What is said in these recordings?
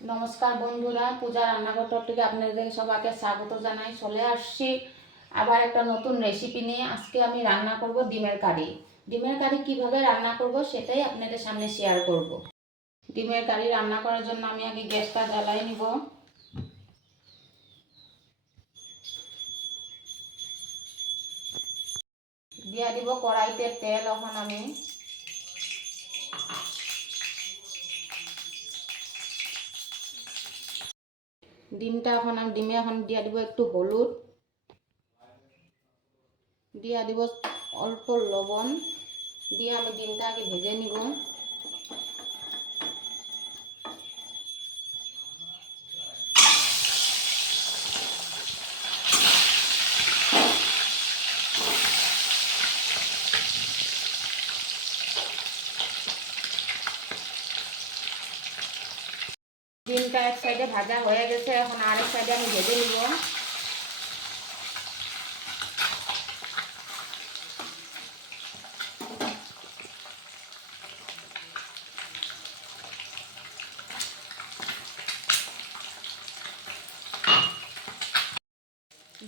নমস্কার বন্ধুরা, পূজা রান্নাঘর থেকে আপনাদের সবাইকে স্বাগত জানাই। চলে আসছি আবার একটা নতুন রেসিপি নিয়ে। আজকে আমি রান্না করব ডিমের কারি। ডিমের কারি কিভাবে রান্না করব সেটাই আপনাদের সামনে শেয়ার করব। ডিমের কারি রান্না করার জন্য আমি আগে গ্যাসটা জ্বালাই নিব। দিয়ে দিব কড়াইতে তেল। এখন আমি ডিমে এখন দিয়ে দিব একটু হলুদ, দিয়ে দিব অল্প লবণ, দিয়ে আমি ডিমটা আগে ভেজে নিব। ডিমটা এক সাইডে ভাজা হয়ে গেছে, এখন আরেক সাইডে আমি ভেজে নিব।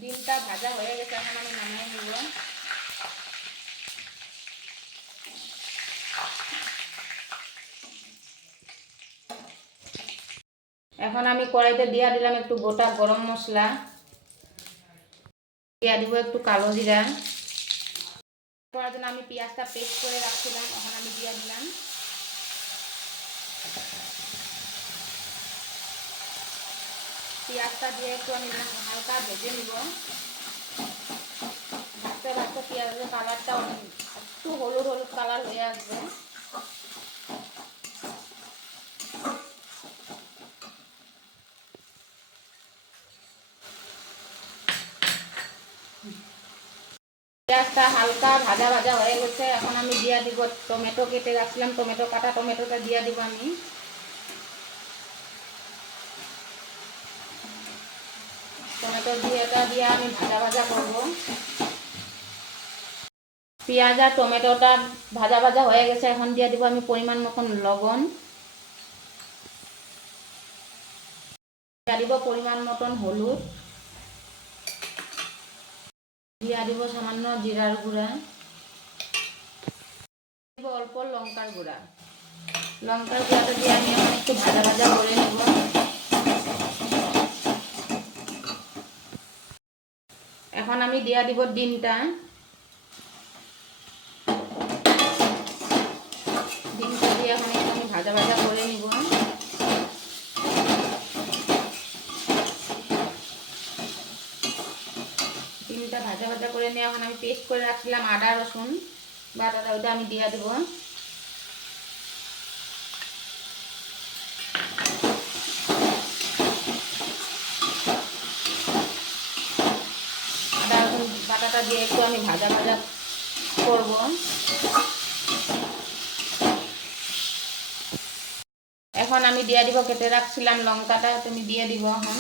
ডিমটা ভাজা হয়ে গেছে, এখন আমি নামিয়ে নিব। এখন আমি কড়াইতে দিয়ে দিলাম একটু গোটা গরম মশলা, দিয়ে দিব একটু কালো জিরা। করার জন্য আমি পেঁয়াজটা পেস্ট করে রাখছিলাম, এখন আমি দিয়ে দিলাম। পেঁয়াজটা দিয়ে একটু আমি হালকা ভেজে নিব। ভাজতে ভাজতে পেঁয়াজের কালারটা একটু হলুদ হলুদ কালার হয়ে আসবে। পেঁয়াজটা হালকা ভাজা ভাজা হয়ে গেছে, এখন আমি দিয়ে দিব টমেটো কেটে রাখছিলাম, কাটা টমেটোটা দিয়ে দিব আমি। টমেটো দিয়ে আমি ভাজা ভাজা করব। পেঁয়াজ আর টমেটোটা ভাজা ভাজা হয়ে গেছে, এখন দিয়ে দিব আমি পরিমাণ মতন লবণ, দিয়ে দিব পরিমাণ মতন হলুদ, দিয়ে দিব সামান্য জিরার গুঁড়া, দিব অল্প লঙ্কার গুঁড়া। লঙ্কার গুঁড়াটা দিয়ে আমি এখন একটু ভাজা ভাজা করে নেব। এখন আমি দিয়ে দিব ডিমটা দিয়ে এখন আমি ভাজা ভাজা করে নিব। ডিমটা ভাজা ভাজা করে নিয়ে এখন আমি পেস্ট করে রাখছিলাম আদা রসুন বাটাটা, ওটা আমি দিয়ে দেব। আদা রসুন বাটাটা দিয়ে একটু আমি ভাজা ভাজা করব। এখন আমি দিয়ে দিব কেটে রাখছিলাম লঙ্কাটা, তুমি দিয়ে দিব। এখন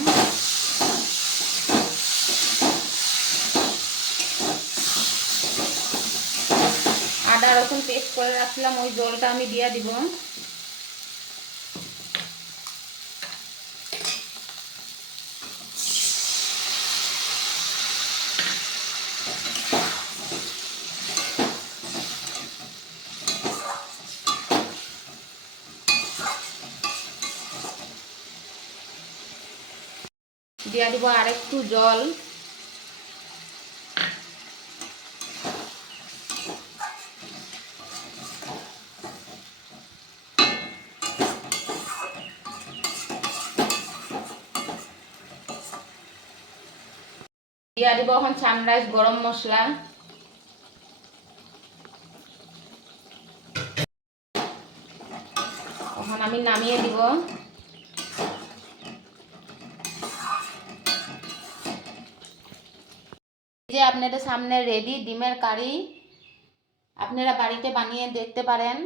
আদা রসুন পেস্ট করে রাখছিলাম, ওই জলটা আমি দিয়ে দিব। দিয়ে দিব আরেকটু জল, দিয়ে দিব এখন সানরাইজ গরম মশলা, এখন আমি নামিয়ে দিব। যে আপনাদের সামনে রেডি ডিমের কারি, আপনারা বাড়িতে বানিয়ে দেখতে পারেন।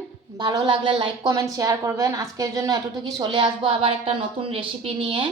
ভালো লাগলে লাইক কমেন্ট শেয়ার করবেন। আজকের জন্য এতটুকুই, চলে আসবো আবার একটা নতুন রেসিপি নিয়ে।